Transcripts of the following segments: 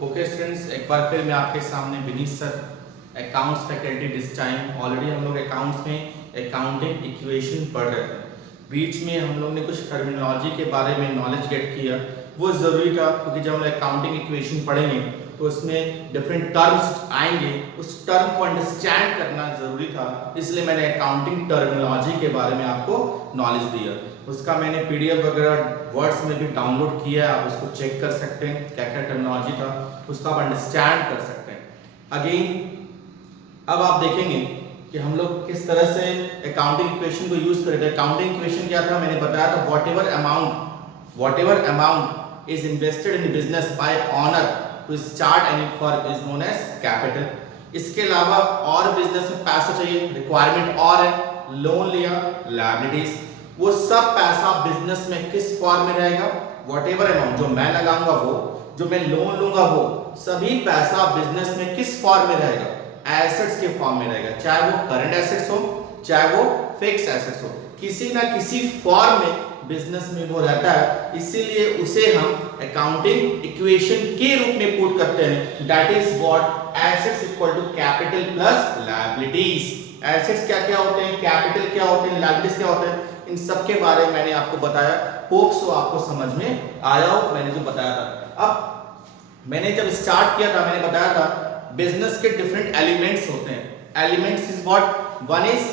Okay students, एक बार फिर मैं आपके सामने Vineet sir, accounts faculty this time. Already हम लोग अकाउंट्स में अकाउंटिंग इक्वेशन पढ़ रहे थे। बीच में हम लोग ने कुछ टर्मिनोलॉजी के बारे में नॉलेज गेट किया। वो ज़रूरी था क्योंकि जब हम अकाउंटिंग इक्वेशन पढ़ेंगे तो उसमें डिफरेंट टर्म्स आएंगे, उस टर्म को अंडरस्टैंड करना ज़रूरी था। इसलिए मैंने अकाउंटिंग टर्मिनोलॉजी के बारे में आपको नॉलेज दिया। उसका मैंने पीडीएफ वगैरह वर्ड्स में भी डाउनलोड किया है, आप उसको चेक कर सकते हैं क्या क्या टर्मिनोलॉजी था, उसका आप अंडरस्टैंड कर सकते हैं। अगेन अब आप देखेंगे कि हम लोग किस तरह से अकाउंटिंग इक्वेशन को यूज करेंगे। अकाउंटिंग इक्वेशन क्या था, मैंने बताया था whatever amount is invested in business by owner to start any firm is known as capital. इसके अलावा और बिजनेस में पैसा चाहिए, रिक्वायरमेंट और है, लोन लिया, लायबिलिटीज, वो सब पैसा बिजनेस में किस फॉर्म में रहेगा, व्हाटएवर अमाउंट जो मैं लगाऊंगा वो, जो मैं लोन लूंगा वो, सभी पैसा बिजनेस में किस फॉर्म में रहेगा, एसेट्स के फॉर्म में रहेगा। चाहे वो करंट एसेट्स हो, चाहे वो फिक्स एसेट्स हो, किसी ना किसी फॉर्म में बिजनेस में वो रहता है। इसीलिए उसे हम अकाउंटिंग इक्वेशन के रूप में पुट करते हैं। That is what assets equal to capital plus liabilities. Assets क्या क्या होते हैं, कैपिटल क्या होते हैं, लायबिलिटीज क्या होते हैं, इन सब के बारे में मैंने आपको बताया। होप सो आपको समझ में आया हो मैंने जो बताया था। अब मैंने जब स्टार्ट किया था मैंने बताया था बिजनेस के डिफरेंट एलिमेंट्स होते हैं। Elements is what, one is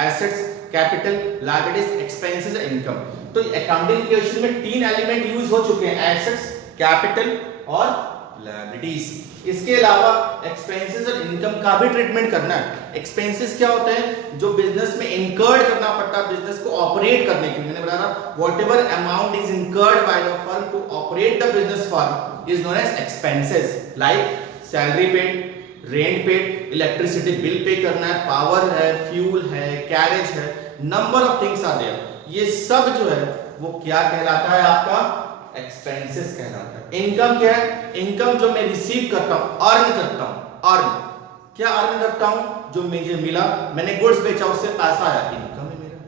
assets, capital, liabilities, expenses, income. तो अकाउंटिंग इक्वेशन में तीन एलिमेंट यूज हो चुके हैं, एसेट्स, कैपिटल और लायबिलिटीज। इसके अलावा एक्सपेंसेस और इनकम का भी ट्रीटमेंट करना है। एक्सपेंसेस क्या होते हैं, जो बिजनेस में इनकर्ड करना पड़ता है बिजनेस को ऑपरेट करने के लिए। मैंने बताया था whatever amount is incurred by the firm to operate the business firm is known as expenses, like salary paid, rent paid, electricity bill pay करना है, पावर है, फ्यूल है, कैरेज है, number of things are there. ये सब जो है वो क्या कहलाता है, आपका एक्सपेंसेस कहलाता है। इनकम क्या है, इनकम जो मैं रिसीव करता हूं, अर्न करता हूं। अर्न क्या अर्न करता हूं, जो मुझे मिला, मैंने गुड्स बेचा उससे पैसा आया, इनकम है मेरा।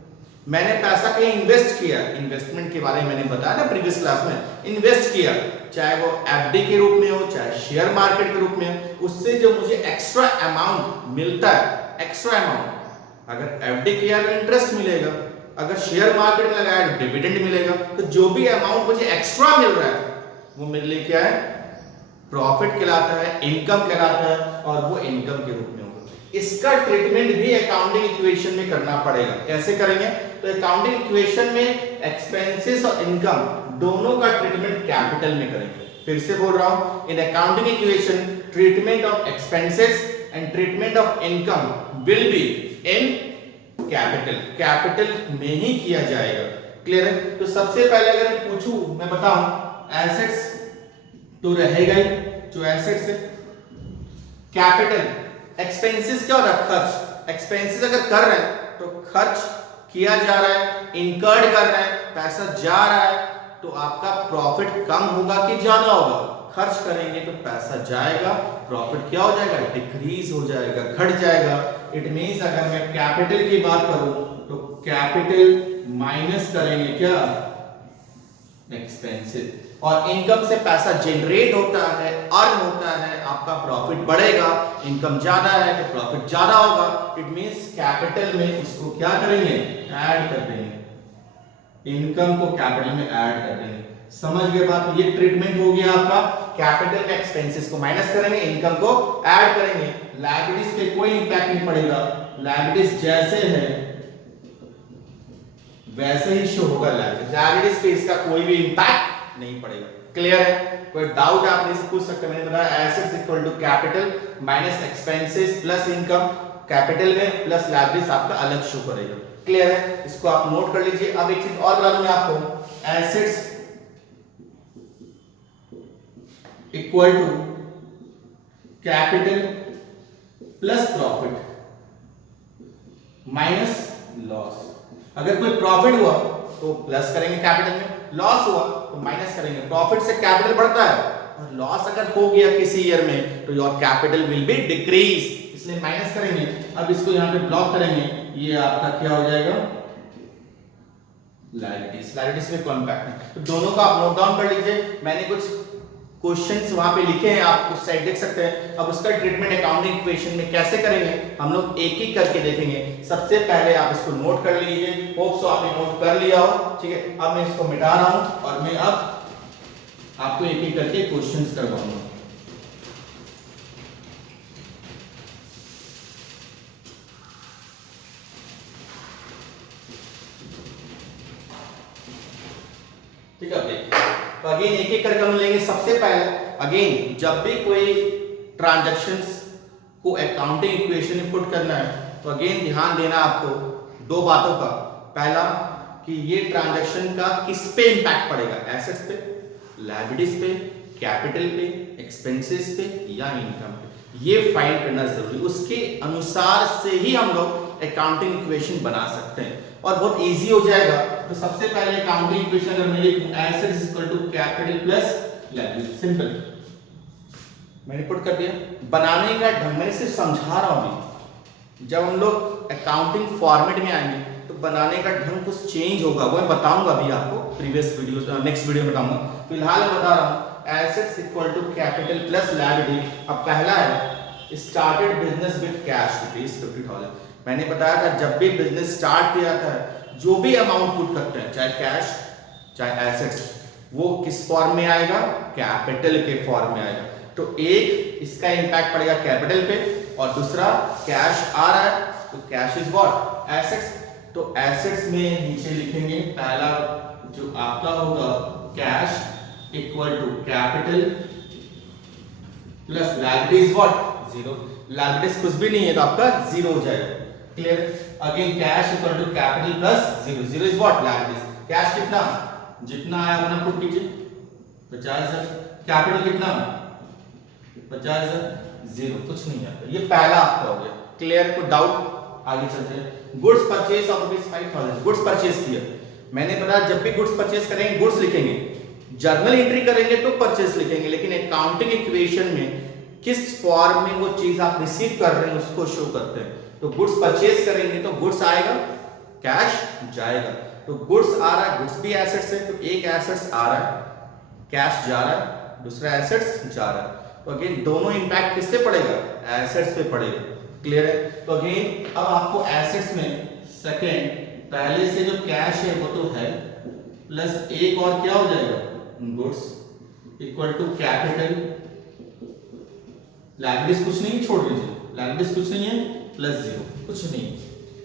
मैंने पैसा कहीं इन्वेस्ट किया, इन्वेस्टमेंट के बारे में मैंने बताया ना प्रीवियस क्लास में, इन्वेस्ट किया, चाहे वो एफडी के रूप में हो, चाहे शेयर मार्केट के रूप में हो, उससे जो मुझे एक्स्ट्रा अमाउंट मिलता है, एक्स्ट्रा अमाउंट, अगर एफडी किया तो इंटरेस्ट मिलेगा, अगर शेयर मार्केट में लगाया तो डिविडेंड मिलेगा। तो जो भी अमाउंट मुझे एक्स्ट्रा मिल रहा है वो मेरे लिए क्या है, प्रॉफिट कहलाता है, इनकम कहलाता है, और वो इनकम के रूप में होगा। इसका ट्रीटमेंट भी अकाउंटिंग इक्वेशन में करना पड़ेगा। कैसे करेंगे, तो अकाउंटिंग इक्वेशन में एक्सपेंसेस और इनकम दोनों का ट्रीटमेंट कैपिटल में करेंगे। फिर से बोल रहा हूं, in accounting equation treatment of expenses and treatment of income will be in capital, capital में ही किया जाएगा। क्लियर है। तो सबसे पहले अगर मैं पूछूं, मैं बताऊं, एसेट्स तो रहेगा ही, जो एसेट्स है, कैपिटल, एक्सपेंसेस क्या हो रहा है, खर्च। एक्सपेंसेस अगर कर रहे हैं तो खर्च किया जा रहा है, इनकर्ड कर रहे हैं, पैसा जा रहा है, तो आपका प्रॉफिट कम होगा कि ज्यादा होगा, खर्च करेंगे तो पैसा जाएगा, प्रॉफिट क्या हो जाएगा, डिक्रीज हो जाएगा, घट जाएगा। इट मींस अगर मैं कैपिटल की बात करूं तो कैपिटल माइनस करेंगे क्या, एक्सपेंसिव, और इनकम से पैसा जनरेट होता है, अर्न होता है, आपका प्रॉफिट बढ़ेगा, इनकम ज्यादा है तो प्रॉफिट ज्यादा होगा। इट मींस कैपिटल में इसको क्या करेंगे, ऐड कर देंगे, इनकम को कैपिटल में ऐड कर देंगे। समझ गए बात। ये ट्रीटमेंट हो गया आपका, कैपिटल में एक्सपेंसेस को माइनस करेंगे, इनकम को ऐड करेंगे। लायबिलिटीज पे कोई इंपैक्ट नहीं पड़ेगा, लायबिलिटीज जैसे है वैसे ही शो होगा, लायबिलिटीज पे इसका कोई भी इंपैक्ट नहीं पड़ेगा। क्लियर है। कोई डाउट आप मेरे से पूछ सकते हैं। मैंने बताया assets equal to capital minus expenses plus income, capital में प्लस लायबिलिटीज आपका अलग शो करेगा। क्लियर है, इसको आप नोट कर लीजिए। अब एक चीज और बता दूं मैं आपको, assets equal to capital plus profit minus loss. अगर कोई प्रॉफिट हुआ तो प्लस करेंगे कैपिटल में, लॉस हुआ तो माइनस करेंगे। प्रॉफिट से कैपिटल बढ़ता है, और लॉस अगर हो गया किसी ईयर में तो your capital will be decrease, इसलिए माइनस करेंगे। अब इसको यहां पे ब्लॉक करेंगे, ये आपका क्या हो जाएगा, लायबिलिटीज। लायबिलिटीज में कौन इम्पैक्ट है, तो दोनों का आप नोट डाउन कर लीजिए। मैंने कुछ क्वेश्चंस वहां पे लिखे हैं, आप उस साइड देख सकते हैं। अब उसका ट्रीटमेंट अकाउंटिंग इक्वेशन में कैसे करेंगे हम लोग एक एक करके देखेंगे। सबसे पहले आप इसको नोट कर लीजिए, होप सो आपने नोट कर लिया हो, ठीक है। अब मैं इसको मिटा रहा हूं और मैं अब आपको एक एक करके क्वेश्चंस करवाऊंगा। ठीक है, तो अगेन एक एक करके हम लेंगे। सबसे पहले अगेन जब भी कोई ट्रांजैक्शंस को अकाउंटिंग इक्वेशन में पुट करना है तो अगेन ध्यान देना आपको दो बातों का। पहला कि ये ट्रांजैक्शन का किस पे इंपैक्ट पड़ेगा, एसेट्स पे, लायबिलिटीज पे, कैपिटल पे, एक्सपेंसेस पे या इनकम पे, ये फाइंड करना जरूरी। उसके अनुसार से ही हम लोग अकाउंटिंग इक्वेशन बना सकते हैं और बहुत इजी हो जाएगा। तो सबसे पहले अकाउंटिंग इक्वेशन अगर मैं लिखूं assets equal to capital plus liability, simple मैंने पुट कर दिया। बनाने का ढंग मैंने सिर्फ समझा रहा हूं, जब हम लोग अकाउंटिंग फॉर्मेट में आएंगे तो बनाने का ढंग कुछ चेंज होगा, वो मैं बताऊंगा अभी आपको प्रीवियस वीडियो नेक्स्ट वीडियो में बताऊंगा। फिलहाल मैं बता रहा हूं assets equal to capital plus liability. अब पहला है started business with cash rupees 50,000। मैंने बताया था जब भी बिजनेस स्टार्ट किया था जो भी अमाउंट पुट करते हैं, चाहे कैश चाहे एसेट्स, वो किस फॉर्म में आएगा, कैपिटल के फॉर्म में आएगा। तो एक इसका इंपैक्ट पड़ेगा कैपिटल पे और दूसरा कैश आ रहा है तो कैश इज व्हाट, एसेट्स। तो एसेट्स में नीचे लिखेंगे पहला जो आपका होगा cash equal to capital plus liability is what, zero. Liabilities कुछ भी नहीं है तो आपका जीरो हो जाएगा, clear. Again cash equal to capital plus zero, zero is what, liabilities. Cash कितना, जितना आया उतना पुट कीजिए 50,000। कैपिटल कितना 50,000, जीरो, कुछ नहीं आता। ये पहला आपका हो गया, क्लियर। कोई डाउट, आगे चलते हैं। Goods purchase of rupees 5,000, goods purchase किया। मैंने बताया जब भी गुड्स परचेज करेंगे गुड्स लिखेंगे, जर्नल एंट्री करेंगे तो परचेज लिखेंगे, लेकिन अकाउंटिंग इक्वेशन में किस फॉर्म में वो चीज आप रिसीव कर रहे हैं उसको शो करते हैं। तो गुड्स परचेज करेंगे तो गुड्स आएगा, कैश जाएगा। तो गुड्स आ रहा है, गुड्स भी एसेट्स है, तो एक एसेट्स आ रहा है, कैश जा रहा है, दूसरा एसेट्स जा रहा है। तो अगेन दोनों इंपैक्ट किस पे पड़ेगा, एसेट्स पे पड़ेगा, क्लियर है। तो अगेन अब आपको एसेट्स में सेकंड पहले से जो कैश है वो तो है, प्लस एक और क्या हो जाएगा, goods equal to capital, liabilities कुछ नहीं, छोड़ दीजिए, लायबिलिटीज कुछ नहीं है, प्लस जीरो, कुछ नहीं।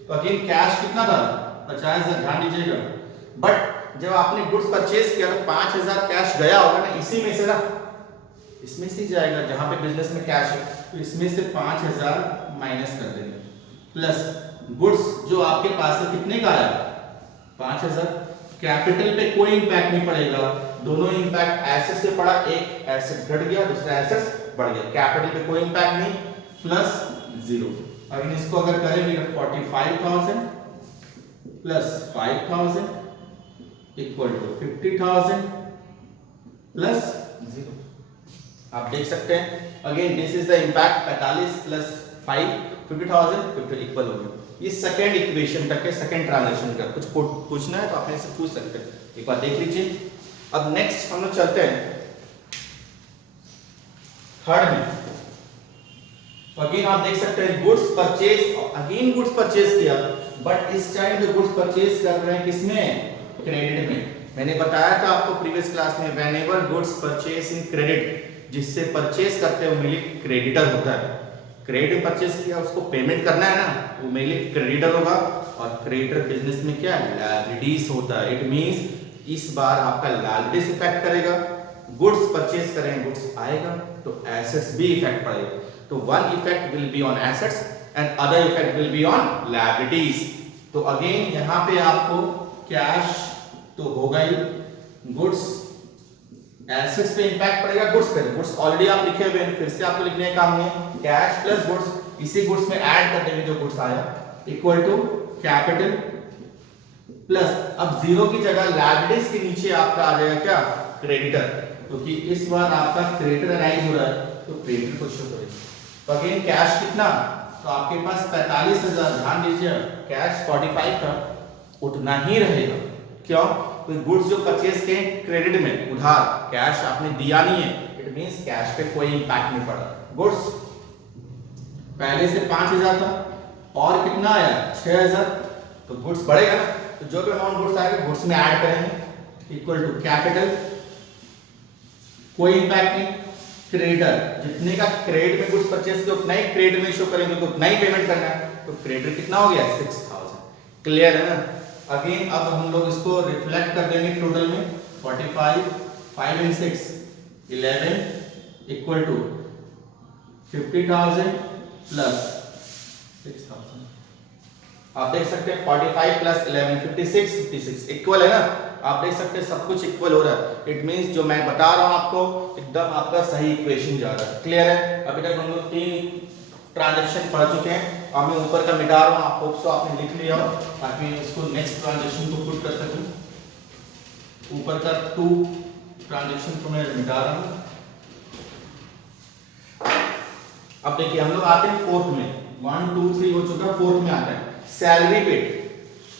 तो अगेन कैश कितना था 50,000, ध्यान दीजिएगा। बट जब आपने गुड्स परचेज किया तो 5,000 कैश गया होगा ना, इसी में से ना, इसमें से जाएगा जहां पे बिजनेस में कैश है, तो इसमें से 5,000 माइनस कर देंगे, प्लस गुड्स जो आपके पास है कितने का आया 5,000। कैपिटल पे कोई इंपैक्ट नहीं पड़ेगा, दोनों इंपैक्ट एसेट्स पे पड़ा, एक एसेट घट गया दूसरा एसेट्स बढ़ गया, कैपिटल पे कोई इंपैक्ट नहीं, प्लस जीरो। अब इसको अगर करेंगे 45,000 plus 5,000 equal to 50,000 plus zero. आप देख सकते हैं again this is the impact, 45 plus 5 50,000 50 equal हो गया। ये सेकंड इक्वेशन तक है, सेकंड ट्रांजैक्शन का। कुछ पूछना है तो आप ऐसे पूछ सकते हैं, एक बार देख लीजिए। अब नेक्स्ट हम लोग चलते हैं थर्ड में। अगेन आप देख सकते हैं goods purchase, again goods purchase किया, बट इस टाइम जो गुड्स परचेज कर रहे हैं किसमें, क्रेडिट में। मैंने बताया था आपको प्रीवियस क्लास में, whenever goods purchase in credit, जिससे परचेज करते हैं वो मेरे लिए क्रेडिटर होता है। क्रेडिट परचेज किया उसको पेमेंट करना है ना, वो मेरे लिए क्रेडिटर होगा। और क्रेडिटर बिजनेस में क्या है, लायबिलिटीज होता है। इट मींस इस बार आपका लायबिलिटीज इफेक्ट करेगा, गुड्स परचेज करेंगे गुड्स आएगा तो एसेट्स भी इफेक्ट पड़ेगा। तो one effect will be on assets and other effect will be on liabilities. तो अगेन यहाँ पे आपको कैश तो होगा ही, गुड्स एसेट्स पे इंपैक्ट पड़ेगा, गुड्स पे, गुड्स ऑलरेडी आप लिखे हुए हैं, फिर से आपको लिखने का काम है, कैश प्लस गुड्स, इसी गुड्स में ऐड कर देंगे जो गुड्स आया, इक्वल टू कैपिटल प्लस, अब जीरो की जगह लायबिलिटीज के नीचे आपका आ जाएगा क्या, क्रेडिटर, क्योंकि इस बार आपका क्रेडिटर अराइज हो रहा है तो क्रेडिटर को शो करेगा। तो अगेन कैश कितना, तो आपके पास 45,000, ध्यान दीजिए कैश 45 था, उतना ही रहेगा। क्यों, तो गुड्स जो परचेज के क्रेडिट में, उधार, कैश आपने दिया नहीं है, इट मींस कैश पे कोई इंपैक्ट नहीं पड़ा। गुड्स पहले से 5000 था और कितना आया 6000, तो गुड्स बढ़ेगा ना, तो जो भी अमाउंट गुड्स आएगा गुड्स में ऐड करेंगे इक्वल टू कैपिटल, कोई इंपैक्ट नहीं। क्रेडिटर जितने का क्रेडिट में गुड्स परचेस किया उतना ही क्रेडिट में शो करेंगे, तो उतना ही पेमेंट करना है, तो क्रेडिटर कितना हो गया 6000। क्लियर है ना। अगेन अब हम लोग इसको रिफ्लेक्ट कर देंगे टोटल में 45 5 and 6 11 इक्वल टू 50,000 प्लस 6000। आप देख सकते हैं 45 प्लस 11 56 इक्वल है ना। आप देख सकते हैं सब कुछ इक्वल हो रहा है। इट मींस जो मैं बता रहा हूं आपको एकदम आपका सही इक्वेशन जा रहा है। क्लियर है। अभी तक हम लोग 3 ट्रांजैक्शन पढ़ चुके हैं और मैं ऊपर का मिटा रहा हूं, आप होप सो आपने लिख लिया हो ताकि इसको नेक्स्ट ट्रांजैक्शन को पुट कर सकूं। ऊपर का 2 ट्रांजैक्शन को मैं मिटा रहा हूं। अब देखिए हम लोग आते हैं फोर्थ में, 1 2 3 हो चुका, फोर्थ में आता है सैलरी पेड।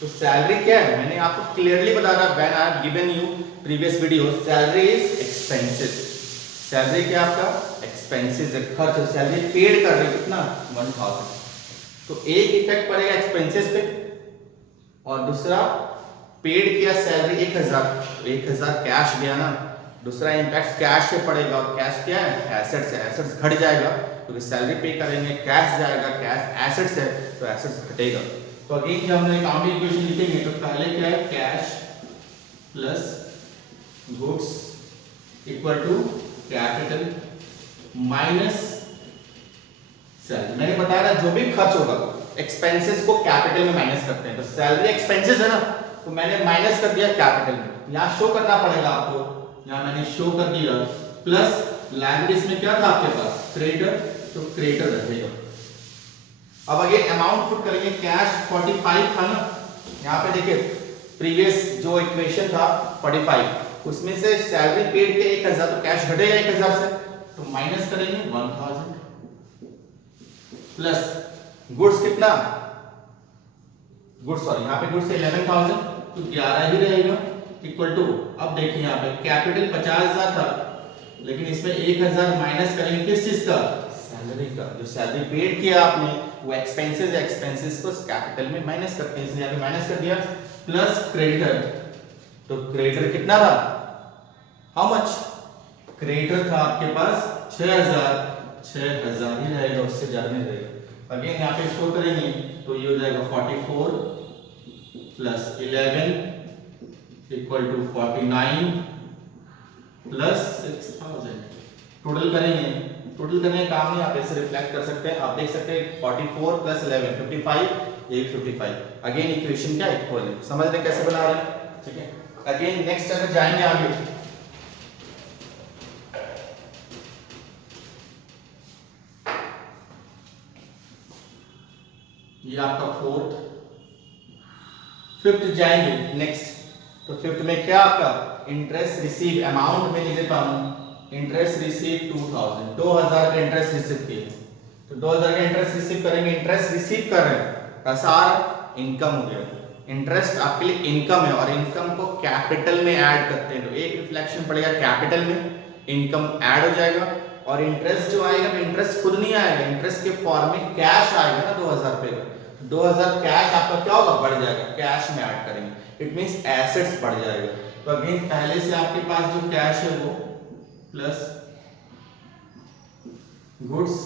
तो सैलरी क्या है मैंने आपको क्लियरली बता रहा, when I have given you previous video, salary is expenses. Salary क्या आपका एक्सपेंसेस है, खर्च। सैलरी पेड कर रहे हैं कितना 1000, तो एक इफेक्ट पड़ेगा एक्सपेंसेस पे और दूसरा पेड किया सैलरी 1000, तो 1000 कैश गया ना, दूसरा इम्पैक्ट कैश से पड़ेगा और कैश क्या है एसेट्स है, एसेट्स घट जाएगा क्योंकि सैलरी पे करेंगे, कैश जाएगा, कैश एसेट्स है तो एसेट्स घटेगा। तो अगेन जब हमने अकाउंटिंग इक्वेशन लिखेंगे तो पहले क्या है cash plus goods equal to capital minus salary. मैंने बताया ना जो भी खर्च होगा एक्सपेंसेस को कैपिटल में माइनस करते हैं, तो सैलरी एक्सपेंसेस है ना तो मैंने माइनस कर दिया कैपिटल में, यहां शो करना पड़ेगा आपको, यहां मैंने शो कर दिया। प्लस लायबिलिटीज में क्या था आपके पास क्रेडिटर, तो क्रेडिटर रहेगा। अब अगेन अमाउंट पुट करेंगे, कैश 45 था ना, यहाँ पे देखिए प्रीवियस जो इक्वेशन था 45, उसमें से सैलरी पेड के 1000 तो कैश घटेगा 1000 से, तो माइनस करेंगे 1000 प्लस गुड्स कितना, गुड्स सॉरी यहाँ पे गुड्स 11,000 तो 11 ही रहेगा इक्वल टू। अब देखिए यहाँ पे कैपिटल 50,000 था लेकिन इसमें 1000 माइनस करेंगे किस चीज का, सैलरी का। जो सैलरी पेड किया आपने वो एक्सपेंसेस है, एक्सपेंसेस को कैपिटल में माइनस करते हैं, इसलिए यहाँ पे माइनस कर दिया। प्लस क्रेडिटर, तो क्रेडिटर कितना था, हाउ मच, क्रेडिटर था आपके पास 6000 ही रहेगा, उससे ज्यादा नहीं रहेगा। अगेन यहाँ पे शो करेंगे तो ये हो जाएगा 44 plus 11 equal to 49 plus 6000। Total करेंगे, टोटल करने का काम नहीं, आप ऐसे रिफ्लेक्ट कर सकते हैं। आप देख सकते हैं 44 प्लस 11 55, ये 55। अगेन इक्वेशन क्या इक्वल है, समझ रहे कैसे बना रहे हैं, ठीक है। अगेन नेक्स्ट अगर जाएंगे आगे, ये आपका फोर्थ, फिफ्थ जाएंगे नेक्स्ट। तो फिफ्थ में क्या आपका इंटरेस्ट रिसीव, अमाउंट में लिख देता हूं, इंटरेस्ट रिसीव 2000 का इंटरेस्ट रिसीव किए, तो 2000 का इंटरेस्ट रिसीव करेंगे। इंटरेस्ट रिसीव कर रहे हैं, ऐसा इनकम हो गया, इंटरेस्ट आपके लिए इनकम है और इनकम को कैपिटल में ऐड करते हैं, तो एक रिफ्लेक्शन पड़ेगा कैपिटल में, इनकम ऐड हो जाएगा। और इंटरेस्ट जो आएगा तो इंटरेस्ट खुद नहीं आएगा, इंटरेस्ट के फॉर्म में कैश आएगा ना 2000 पे, 2000 कैश आपका क्या होगा बढ़ जाएगा, कैश में ऐड करेंगे, इट मींस एसेट्स बढ़ जाएगा। तो अगेन पहले से आपके पास जो कैश है वो plus goods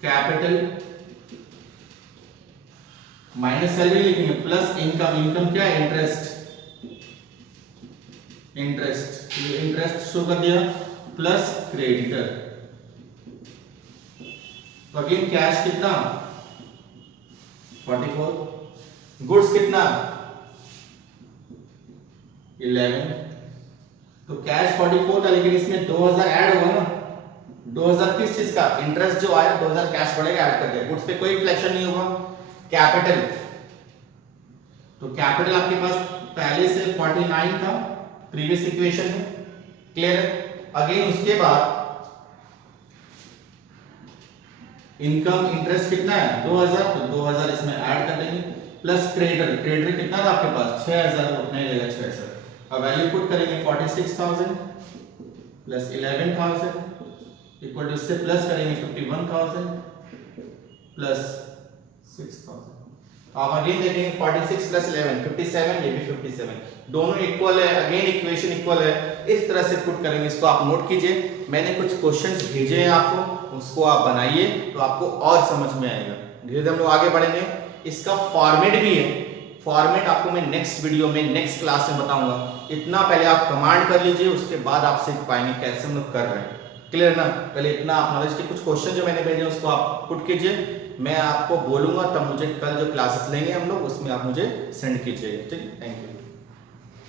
capital minus salary लिखेंगे, प्लस इनकम, इनकम क्या है इंटरेस्ट, इंटरेस्ट ये इंटरेस्ट शो कर दिया, प्लस क्रेडिटर। तो अगेन कैश कितना 44, गुड्स कितना 11, तो कैश 44 था लेकिन इसमें 2000 ऐड होगा ना, 2000 किस चीज का, इंटरेस्ट जो आया 2000 कैश बढ़ेगा ऐड कर दिया, गुड्स पे कोई रिफ्लेक्शन नहीं होगा। कैपिटल, तो कैपिटल आपके पास पहले से 49 था प्रीवियस इक्वेशन में, क्लियर है। अगेन उसके बाद इनकम इंटरेस्ट कितना है 2000, तो 2000 इसमें ऐड कर देंगे, प्लस क्रेडिटर, क्रेडिटर कितना था आपके पास 6000, उतना ही रहेगा 6000। अब वैल्यू पुट करेंगे 46,000 प्लस 11,000 इक्वल टू, इससे प्लस करेंगे 51,000 प्लस 6,000। तो आप अगेन देखेंगे 46 प्लस 11 57, ये भी 57, दोनों इक्वल है, अगेन इक्वेशन इक्वल है। इस तरह से पुट करेंगे, इसको आप नोट कीजिए। मैंने कुछ क्वेश्चंस भेजे हैं आपको, उसको आप बनाइए तो आपको और समझ में आएगा। धीरे धीरे हम लोग आगे बढ़ेंगे। इसका फॉर्मेट भी है, फॉर्मेट आपको मैं नेक्स्ट वीडियो में नेक्स्ट क्लास में बताऊंगा। इतना पहले आप कमांड कर लीजिए, उसके बाद आप सीख पाएंगे कैसे हम लोग कर रहे हैं। क्लियर ना? पहले इतना आप नॉलेज के कुछ क्वेश्चन जो मैंने भेजे उसको आप पुट कीजिए, मैं आपको बोलूंगा, तब मुझे कल जो क्लासेस लेंगे हम लोग उसमें आप मुझे सेंड कीजिएगा। ठीक, थैंक यू।